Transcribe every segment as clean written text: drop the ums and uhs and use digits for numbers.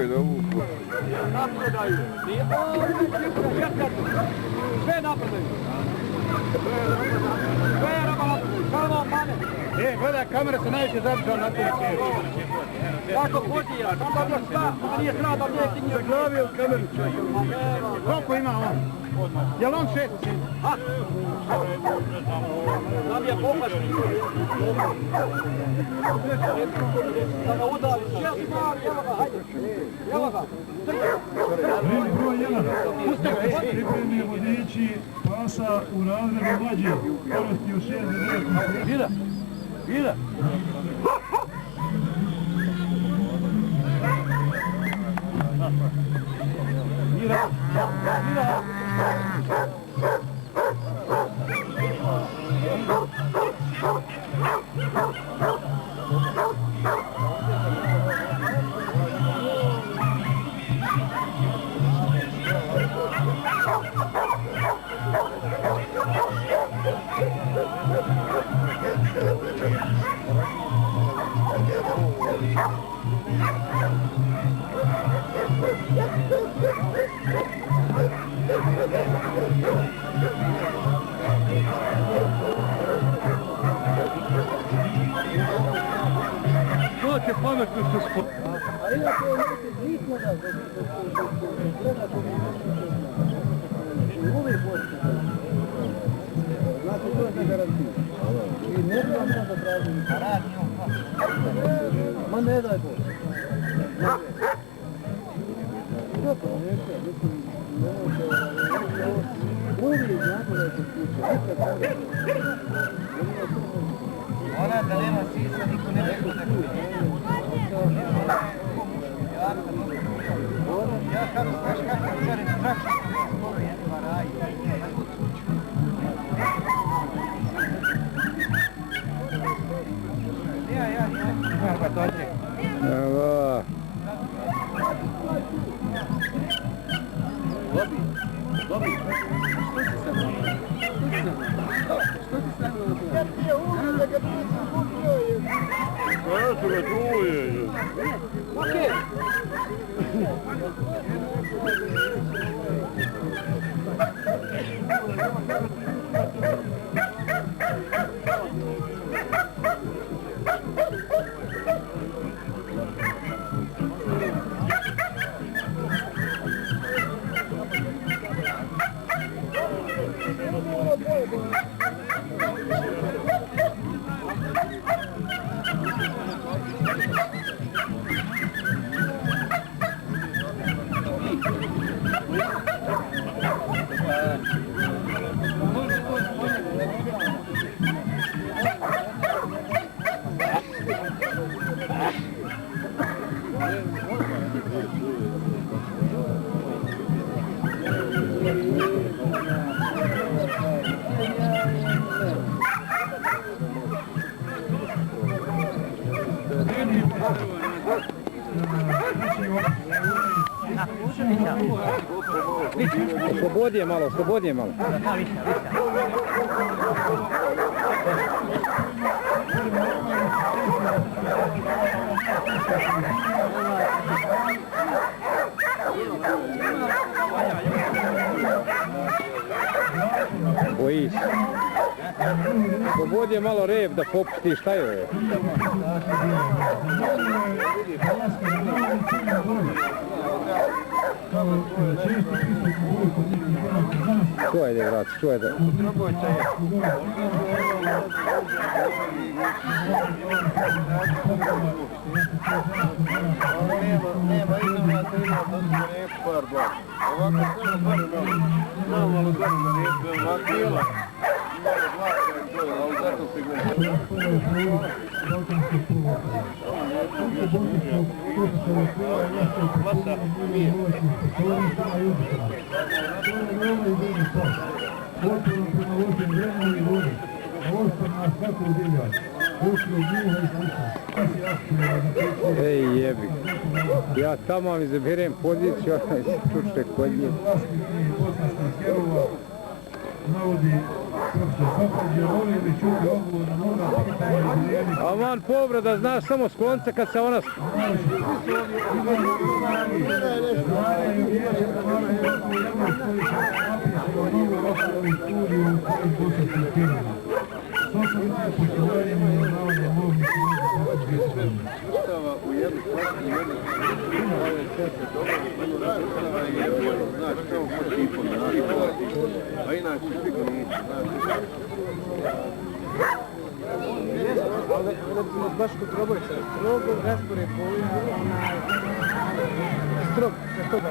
je dovuku. Napredaju. Sve napredaju. Sve je raba napredaju. Mane. Gledaj, kamera se najviše zadržava na tome svijetu. Kako pozija, sam dobro šta, a nije strada mlijeki nije. Zaglavio u kameru čovjek. Koliko ima on? Jel on 6 sini? Ha? Nam je pokašni. Da ga udali. Evo ga, hajde. Evo ga. Red broj 1. Pripremio vodiči pasa u razredu mlađe. Skorosti u 6 do 9. Vida. Vida. Vida. Vida. Znate, pametno ste spod... A inače je neki bitno da uvijek možete. Znači, to je garancija. I ne bi vam da tražim. Ma ne daj Bože. Dobro, neće, mislim, uvijek znate da je to slučaj. Ona da nema sisa, niko ne rekao da kuće. Ja kako znaš kako učarim strašno, skoro jedva raju. Ja, dođe. Evo. Dobi, što ti sad malo? Što ti sad malo? Ja ti je uvijek da ga nisam kupio je. Ja ću ga čuje. Okej. Slobodnije malo, slobodnije malo. Bojiš. Slobodnije malo rep da popusti, šta je? Čujete, brat, čujete. Nema izgleda da ima da se repu par dva. Ovako samo par dva. Malo gore na repu, ovako jela. Malo glasno je to, ali zato se gleda. Glasa nije. Ej jebi. Ja tamo vam izaberem poziciju, čučne kod njih. navodi profesor Popađe, volio bi čuti odgovor na mnoga pitanja jubilejanih. Aman povreda, znaš samo sklonce kad se ona... Ustava u jednu klasu, u jednu znaš, kao po tipu, a inače sigurno nisu, znaš. Ali recimo baš kod Robovića, strogo raspored strog, kako da.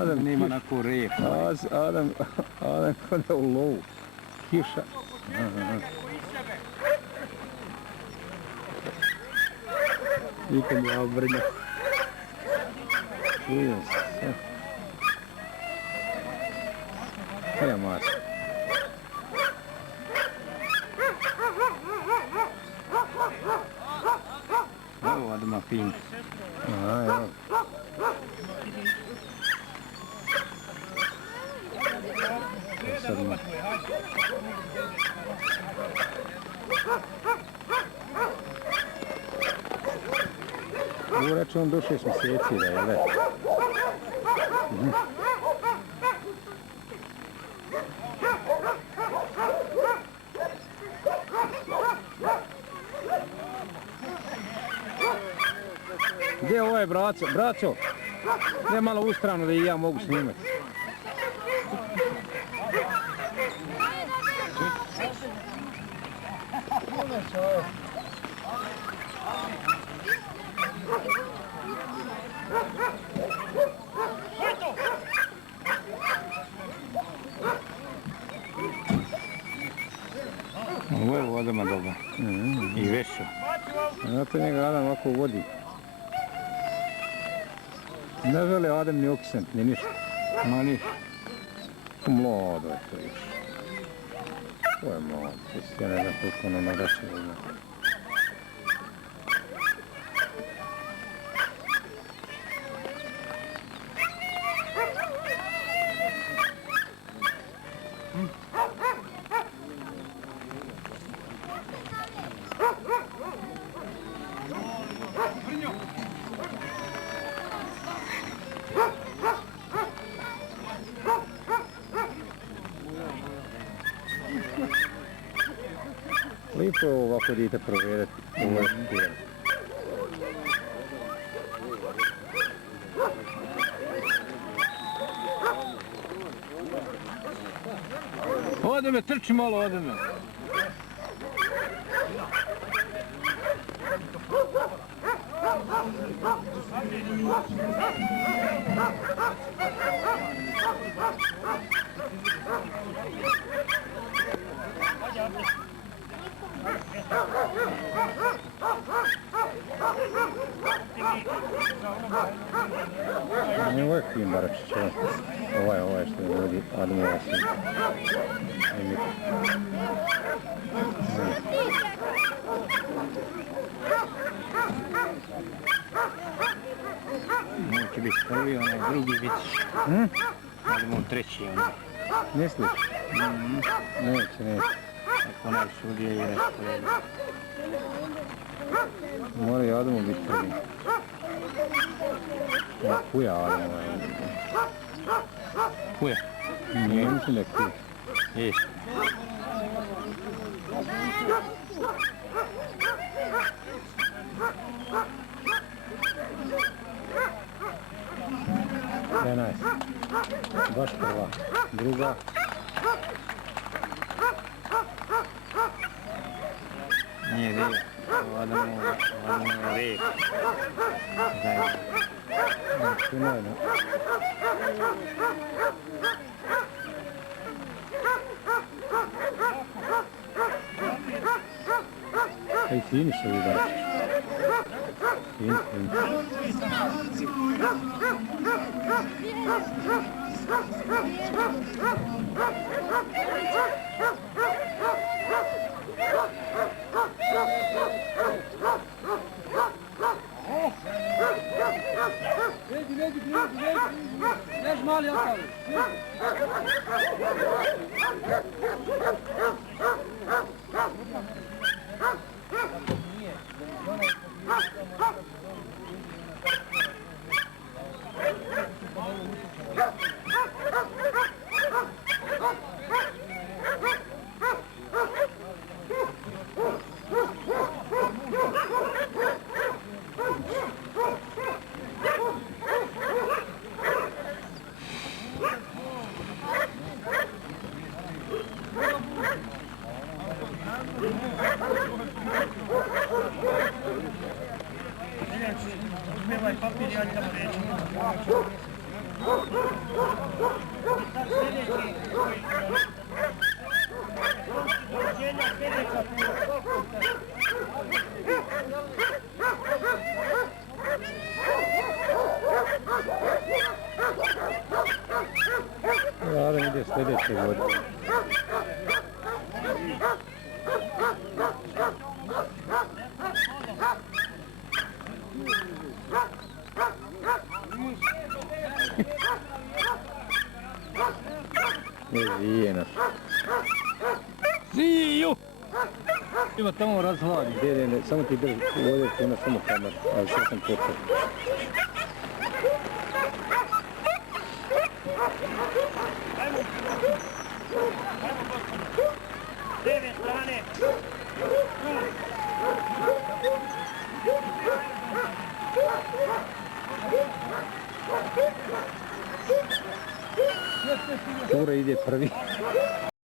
Adam nima onako rep. Adam kada u lovu. Kiša. Nikad ja obrnja. Čujem se. Kada mač? Evo Adama fin. Aha, evo. Sad ima. Ovo reče on do 6 mjeseci da je, da? Gdje je ovaj braco? Braco, gdje je malo u stranu da i ja mogu snimati? Ovo je vodama dobro. I veša. Zato njega Adam ovako vodi. Ne žele Adam ni oksent, ni ništa. Ma ništa. Mlado je to još. To je mlado. Ja ne znam koliko ono narašilo ima. Lijepo je ovako dite provjeriti. Ovo je štijeno. Ode me, trči malo, ode me. Ovo je fin Baračić, ovaj što je vodi Adamova sin. Ovo će biti prvi, onaj drugi vidiš. Adamov treći onaj. Misliš? Neće. Ako onaj sudije i rasporedi. Mora i Adamov biti prvi. Kuja Adamova je. Kuja? Nije, mislim da je kuja. Jeste. Baš prva. Druga. Nije rijek. Adamova rijek. Zajedno. Ej, finiš ovi Baračić. Fin. Vedi, neš mali ostali. Uzmijevaj papir, ja ću reći. Adam ide sljedeće godine. Zije nas. Ziju! Ima tamo razhladi. Ne, samo ti drži, ovdje ti ima samo kamar, ali što sam počeo. Deve strane. Kura ide prvi.